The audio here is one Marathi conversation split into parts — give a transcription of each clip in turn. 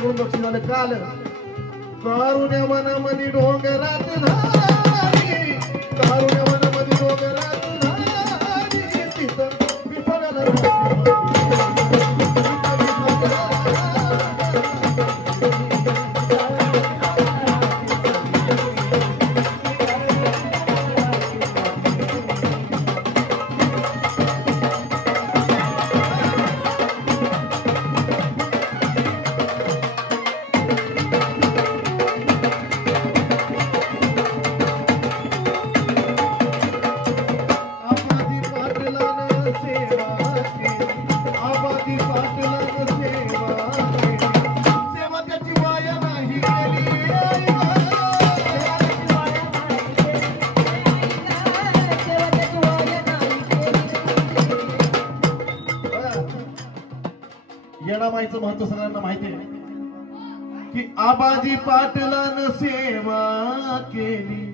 करून बक्षीस झालं काल कारुण्य वनामध्ये डोंगरात झाली कारुण्य वनामध्ये डोंगरात झाली तिथं विसाव्याला येडामाईचं महत्व सगळ्यांना माहिती आहे की आबाजी पाटलानं सेवा केली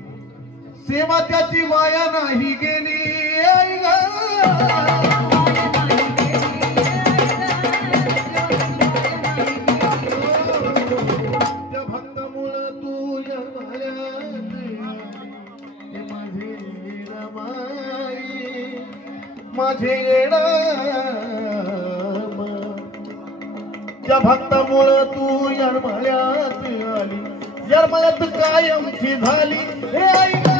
सेवा त्याची वाया नाही गेली आई ग त्या भक्तामुळं तू जन्माल्यात माझे रमाई माझे येडा त्या भक्तामुळं तू यरमळ्यात आली यरमळ्यात कायमची झाली हे आई का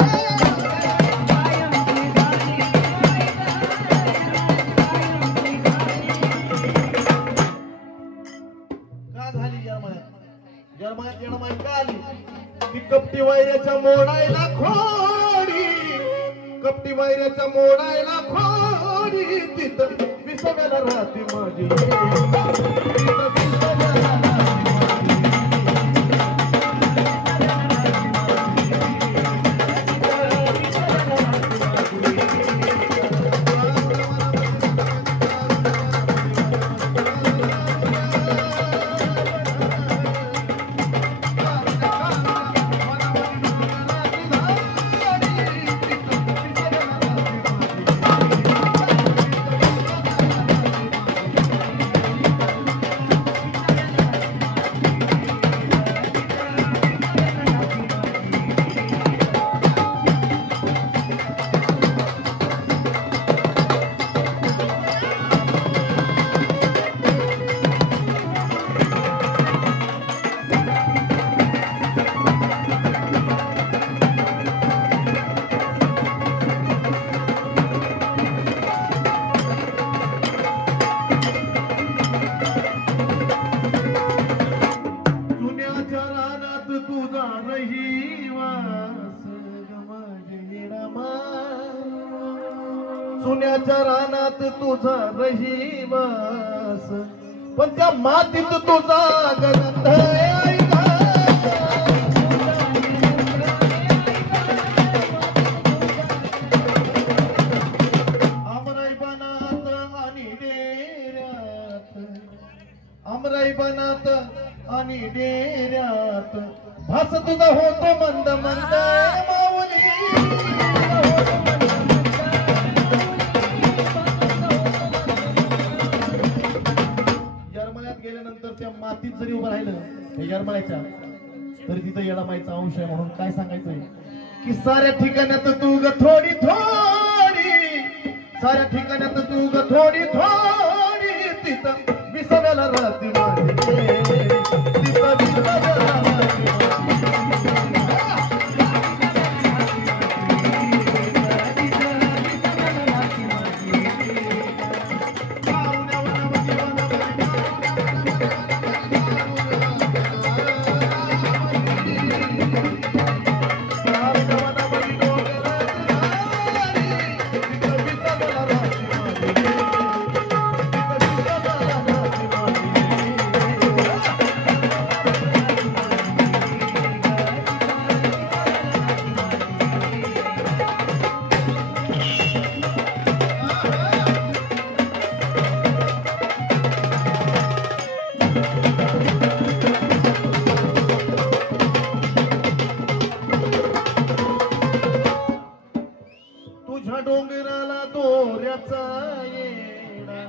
झाली यरमळ्यात यरमळ्यात यरमाई का आली की कपटी वैऱ्याच्या मोडायला खोडी कपटी वैऱ्याच्या मोडायला खोडी तिथं विसव्याला राहते माझी सुन्याच्या रानात तुझा रहिवास पण त्या मातीत तुझा गंध आमराई बनात आणि डेऱ्यात आमराई बनात आणि डेऱ्यात भास तुझा होतो मंद मंद माऊली गेल्यानंतर त्या मातीत जरी उभं राहिलं यरमाळ्याच्या तरी तिथं येडामाईचा अंश आहे म्हणून काय सांगायचंय की साऱ्या ठिकाणात तू ग थोडी थोडी साऱ्या ठिकाणात तू ग थोडी थोडी तिथं विसव्याला राहते माझी तिथं विसव्याला डोंगराला दोऱ्याचा येडा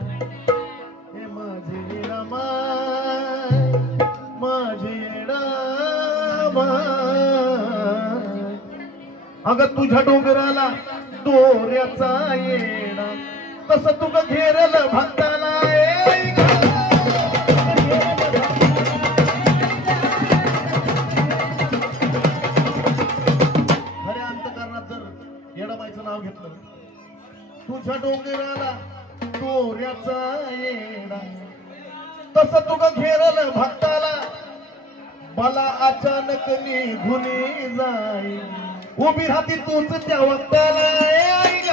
हे माझे रमाई बाय. अगं तुझ्या डोंगराला दोऱ्याचा येणा तसं तुग घेरल भक्ताला ए ग. खऱ्या अंतकरणात जर येडामाईचं नाव घेतलं, तुझ्या डोंगराला दोऱ्याचा येणा तसं तुग घेरल भक्ताला, मला अचानक निघून जाई, उभी राहती तूच त्या वक्ताला ए आई ग.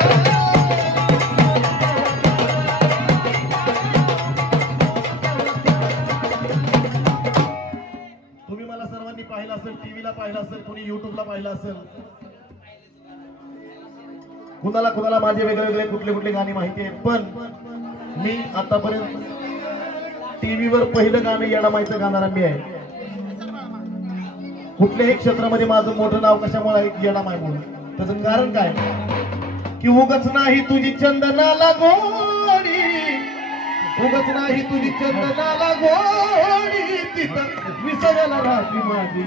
तुम्ही मला सर्वांनी पाहिलं असेल, टीव्हीला पाहिलं असेल, कोणी युट्यूबला पाहिलं असेल. कुणाला कुणाला माझे वेगळे वेगळे कुठले कुठले गाणी माहिती आहेत, पण मी आतापर्यंत टीव्हीवर पहिलं गाणं येडामाईचं गाणारा मी आहे. कुठल्याही क्षेत्रामध्ये माझं मोठं नाव कशामुळे आहे? येडामाईमुळे. त्याचं कारण काय की उगच नाही तुझी चंदनाला गोडी, उगच नाही तुझी चंदनाला गोडी, तिथं विसरायला राहती माझी.